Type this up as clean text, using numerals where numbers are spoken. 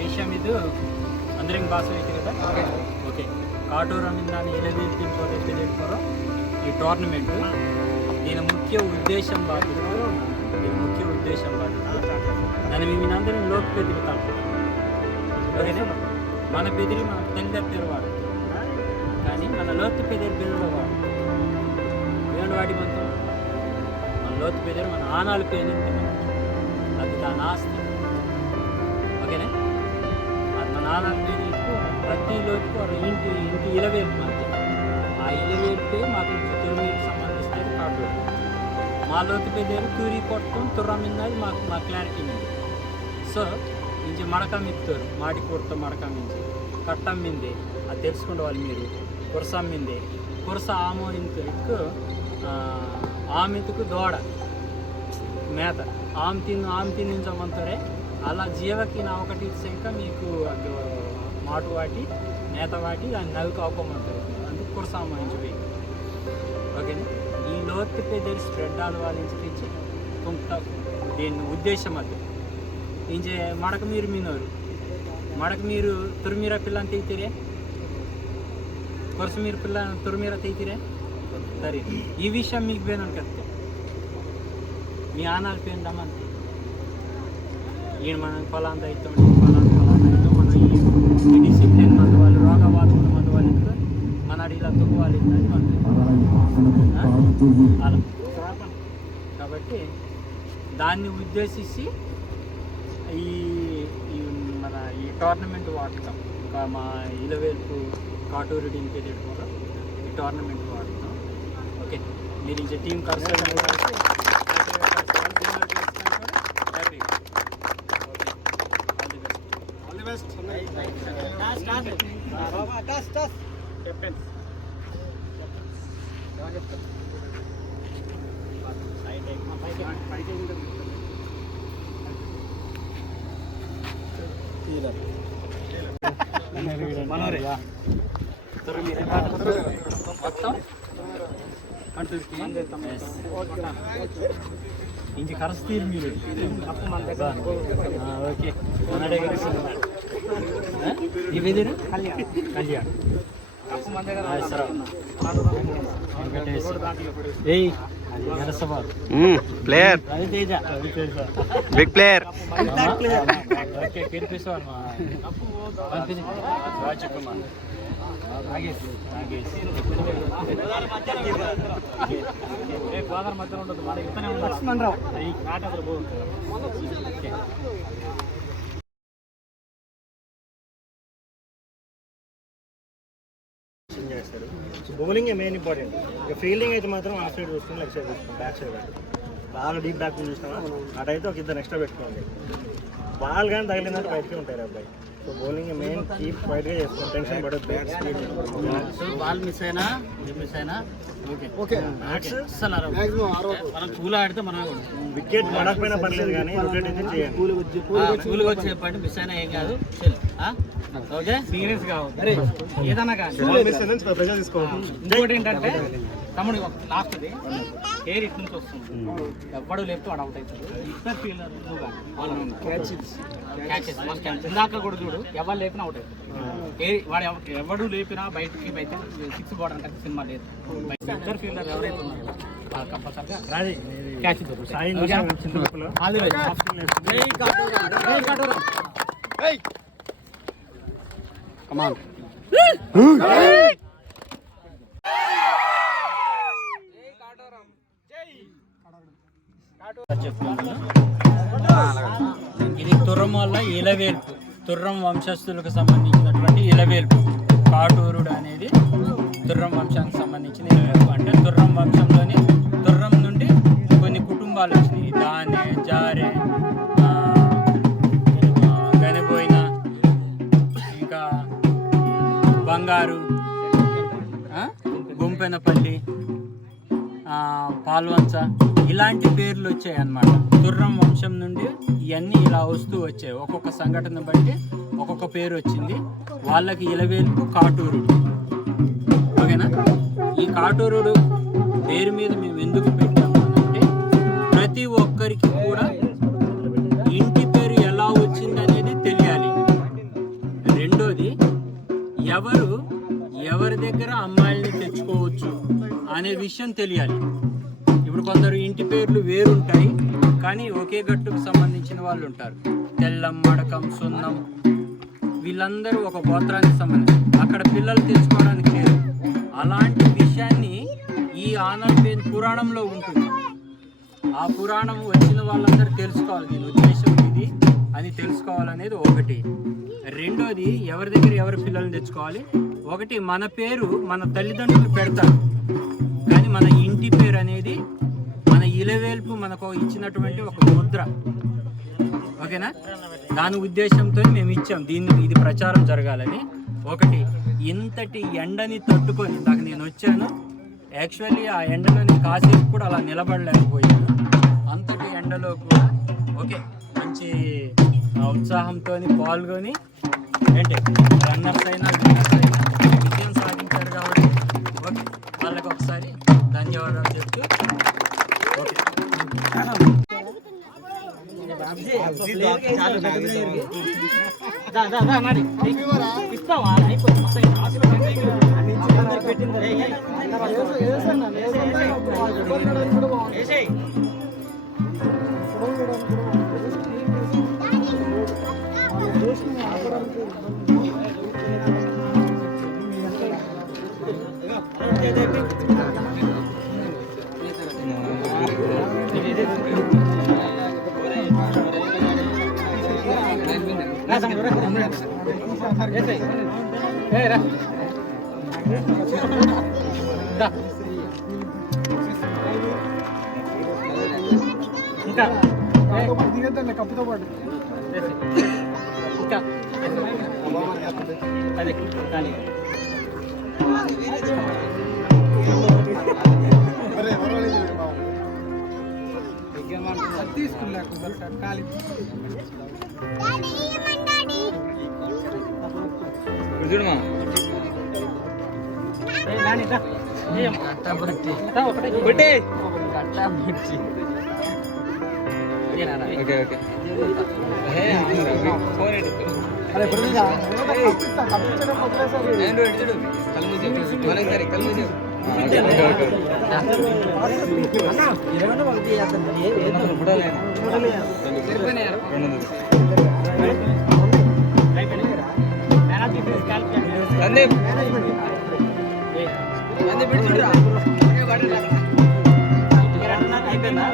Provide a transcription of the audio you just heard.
ವಿಷಯ ಇದು ಅಂದ್ರೆ ಭಾಷೆ ಐತಿ కదా ఓకే కాటూరం ఇందాని ఎలవేటింగ్ పోతే చెప్పారో ఈ టోర్నమెంట్ దీని ముఖ్య ఉద్దేశం నన్ను మేమందరం లోపు పెరుగుతాం మన పెదిరి మన తల్లిదండ్రులు వాడు కానీ మన లోతు పెదిరి పెదవాడు ఏడు వాడి మనతో మన లోతు పెదిరి మన ఆనాలు పేరు అది దాని ఆస్తి ఓకేనా అది మన ఆనాలు పేరు ప్రతి లోతుకు ఇంటి ఇలవేర్పు అంతే ఆ ఇలవేర్పే మాకు తొమ్మిదికి సంబంధించినది కాటూరు మా లోతు పెద్దలు తూరి కొట్టడం తుర్రం మిన్నది మా క్లారిటీ మీద సో ఇంచి మడకం ఇస్తారు మాటి కూరతో మడకం మించి కట్టం మిందే అది తెలుసుకునే వాళ్ళు మీరు కురసం మిందే కురస ఆమోయింతకు ఆమెతుకు దోడ మేత ఆమె తినించమంటారే అలా జీవకి నా ఒకటి శంక మీకు మాటు వాటి మేత వాటి దాన్ని నవ్వుకు అవ్వమంటారు అందుకు కురస ఆమోయించిపోయి ఓకేనా ఈ లోతు పెద్దలు స్ప్రెడ్ ఆలవాలించి తెచ్చి కొంత దీని ఉద్దేశం అది ఇంచే మడక మీరు మీనోరు మడక మీరు తురిమీర పిల్లని తెగితేరే కొరస మీరు పిల్ల తురిమీర తెగితేరే సరే ఈ విషయం మీకు పోయినాను కదా మీ ఆనాలు పోయిందామంతే ఈయన మనం ఫలాంత అవుతాం అవుతాం మనం ఈ డిసిప్లిన్ మంది వాళ్ళు రోగవాదం మంది వాళ్ళు మన అడిగిలా తొక్కు వాళ్ళు అలా కాబట్టి దాన్ని ఉద్దేశించి మన ఈ టోర్నమెంట్ వాడతాం ఇంకా మా ఇలవేల్పు కాటూరు డింపే కూడా ఈ టోర్నమెంట్ వాడతాం ఓకే మీరు ఇంకే టీం కలిసి మనోరే మొత్తం ఇంక కరస్తీరు మీరు ఓకే మనడే ఈ వెదిరు Kalyan player big player Rajakumar Godavari మధ్యలో ఉండదు మన ఇతనే లక్ష్మణరావు ఈ ఆట అసలు చేస్తారు. Bowling main important. ఇక ఫీల్డింగ్ అయితే మాత్రం ఆఫ్ సైడ్ చూసుకుని లెగ్ సైడ్ చూసుకుని బ్యాక్ సైడ్ బాగా డీప్ బ్యాక్ చూసినా అటైతే ఒక ఇద్దరు ఎక్స్ట్రా పెట్టుకోండి. బాల్ కానీ తగిలిందంటే బయటకే ఉంటారు అబ్బాయి. సో బౌలింగ్ మెయిన్ కీప్ వైడ్గా చేసుకోండి, టెన్షన్ పడద్దు. బాల్ మిస్ అయినా ఓకే మనం కూల్ ఆడితే మనం వికెట్ పడకపోయినా పర్లేదు కానీ రొటేట్ అయితే చేయండి. కూల్గా వచ్చి చెప్పండి, మిస్ అయినా ఏం కాదు. ఓకే సీరియస్ కావాలి ఏదన్నా కానీ. ఇంకోటి ఏంటంటే తమ్ముడు లాస్ట్ది ఎయిర్ ఇటు నుంచి వస్తుంది, ఎవ్వడు లేపుతూ వాడు అవుట్ అవుతుంది. ఇద్దరు ఫీల్డర్ ఇందాక కూడా చూడు, ఎవరు లేపినా అవుట్ అవుతుంది. వాడు ఎవడు లేపినా బయటకి అయితే 6 బోర్డర్ అంటే సినిమా లేదు. ఇద్దరు ఫీల్డర్ ఎవరైతే ఉన్నారో కంపల్సరిగా క్యాచ్ ఇది తుర్రం వల్ల ఇలవేల్పు, తుర్రం వంశస్థులకు సంబంధించినటువంటి ఇలవేల్పు కాటూరుడు అనేది తుర్రం వంశానికి సంబంధించిన అంటే తుర్రం వంశంలోని తుర్రం నుండి కొన్ని కుటుంబాలు వచ్చినాయి. దానే, జారే, గనిపోయిన, ఇంకా బంగారు, గుంపెనపల్లి, పాల్వంచ, ఇలాంటి పేర్లు వచ్చాయి అన్నమాట. తుర్రం వంశం నుండి ఇవన్నీ ఇలా వస్తూ వచ్చాయి. ఒక్కొక్క సంఘటన బట్టి ఒక్కొక్క పేరు వచ్చింది. వాళ్ళకి ఇలవేల్పు కాటూరుడు. ఓకేనా? ఈ కాటూరుడు పేరు మీద మేము ఎందుకు పెట్టాము అంటే ప్రతి ఒక్కరికి కూడా ఇంటి పేరు ఎలా వచ్చింది అనేది తెలియాలి. రెండోది, ఎవరి దగ్గర అమ్మాయిల్ని తెచ్చుకోవచ్చు అనే విషయం తెలియాలి. ఇప్పుడు కొందరు ఇంటి పేర్లు వేరుంటాయి, కానీ ఒకే గట్టుకు సంబంధించిన వాళ్ళు ఉంటారు. తెల్లం, మడకం, సున్నం, వీళ్ళందరూ ఒక గోత్రానికి సంబంధించి అక్కడ పిల్లలు తెచ్చుకోవడానికి లేదు. అలాంటి విషయాన్ని ఈ ఆనల్పేన్ పురాణంలో ఉంటుంది. ఆ పురాణం వచ్చిన వాళ్ళందరూ తెలుసుకోవాలి, దీని ఉద్దేశం ఇది అని తెలుసుకోవాలనేది ఒకటి. రెండోది, ఎవరి దగ్గర ఎవరి పిల్లల్ని తెచ్చుకోవాలి. ఒకటి, మన పేరు మన తల్లిదండ్రులు పెడతారు, కానీ మన ఇంటి పేరు అనేది మన ఇలవేల్పు మనకు ఇచ్చినటువంటి ఒక ముద్ర. ఓకేనా? దాని ఉద్దేశంతో మేము ఇచ్చాం ఇది ప్రచారం జరగాలని. ఒకటి, ఇంతటి ఎండని తట్టుకొని ఇందాక నేను వచ్చాను. యాక్చువల్లీ ఆ ఎండలో నేను కాసేపు కూడా అలా నిలబడలేకపోయాను. అంతటి ఎండలో కూడా ఓకే మంచి ఉత్సాహంతో పాల్గొని ఏంటి రన్నర్స్ అయినా విజయం సాధించారు కాబట్టి ఓకే వాళ్ళకి ఒకసారి ధన్యవాదాలు చెప్తూ ఓకే. ఇంకా కప్పుతో పాటు ఇంకా అదే తీసుకున్నా ఖాళీ చూడమా ఓకే ఓకే అయిపోయిందా